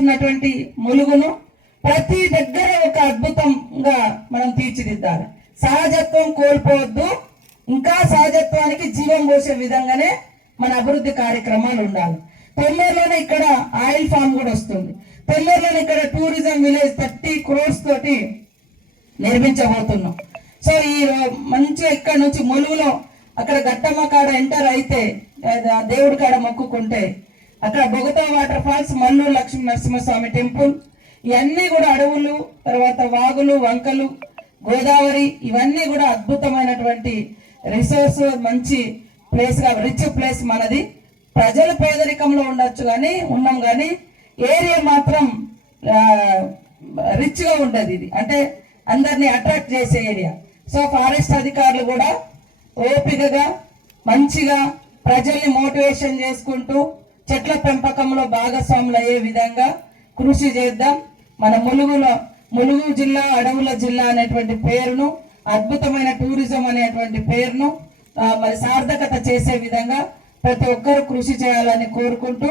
ఉన్నటువంటి ములుగును ప్రతి దగ్గర ఒక అద్భుతంగా మనం తీర్చిదిద్దాలి. సహజత్వం కోల్పోవద్దు. ఇంకా సహజత్వానికి జీవం పోసే విధంగానే మన అభివృద్ధి కార్యక్రమాలు ఉండాలి. తొందరలోనే ఇక్కడ ఆయిల్ ఫామ్ కూడా వస్తుంది. తొందరలోనే ఇక్కడ టూరిజం విలేజ్ థర్టీ క్రోర్స్ తోటి నిర్మించబోతున్నాం. సో ఈ మంచిగా ఇక్కడ నుంచి ములుగులో అక్కడ గట్టమ్మ కాడ ఎంటర్ అయితే దేవుడి కాడ మొక్కుకుంటే అక్కడ Bogatha water falls Malluru Lakshmi Narasimhaswamy temple ఇవన్నీ కూడా అడవులు తర్వాత వాగులు వంకలు గోదావరి ఇవన్నీ కూడా అద్భుతమైనటువంటి రిసోర్స్ మంచి ప్లేస్గా రిచ్ ప్లేస్ మనది. ప్రజలు పేదరికంలో ఉండొచ్చు కానీ ఉన్నాం కానీ ఏరియా మాత్రం రిచ్గా ఉండదు ఇది. అంటే అందరినీ అట్రాక్ట్ చేసే ఏరియా. సో ఫారెస్ట్ అధికారులు కూడా ఓపికగా మంచిగా ప్రజల్ని మోటివేషన్ చేసుకుంటూ చెట్ల పెంపకంలో భాగస్వాములు అయ్యే విధంగా కృషి చేద్దాం. మన ములుగులో ములుగు జిల్లా అడవుల జిల్లా అనేటువంటి పేరును అద్భుతమైన టూరిజం అనేటువంటి పేరును మరి సార్థకత చేసే విధంగా ప్రతి ఒక్కరు కృషి చేయాలని కోరుకుంటూ